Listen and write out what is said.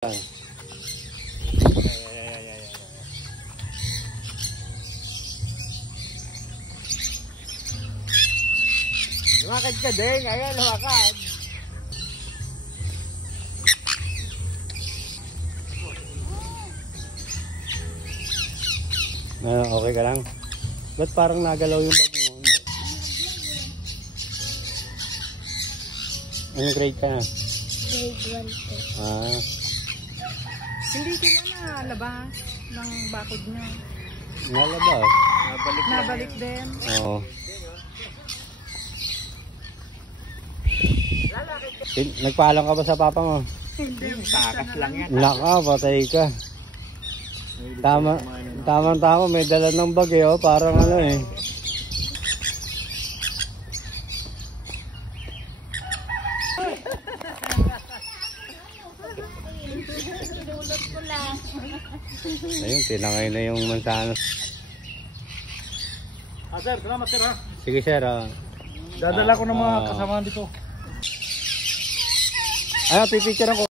Lumakad ka din, ayan, lumakad. Okay ka lang? Ba't parang nagalaw yung bag mo? Anong grade ka na? Grade 1 po. Hindi sila nalabas ng bakod niya. Nalabas? Nabalik din. Oo. Nagpaalam ka ba sa papa mo? Hindi. Takas lang yan. Naka, patay ka. Tama, may dala ng bag eh, oh. Parang ano eh. Dulot ko lang. Ayun, tinangay na yung mansanas. Sir, salamat sir ha. Sige sir, Dadala ko ng mga kasamahan dito. Ano, pipicture ako.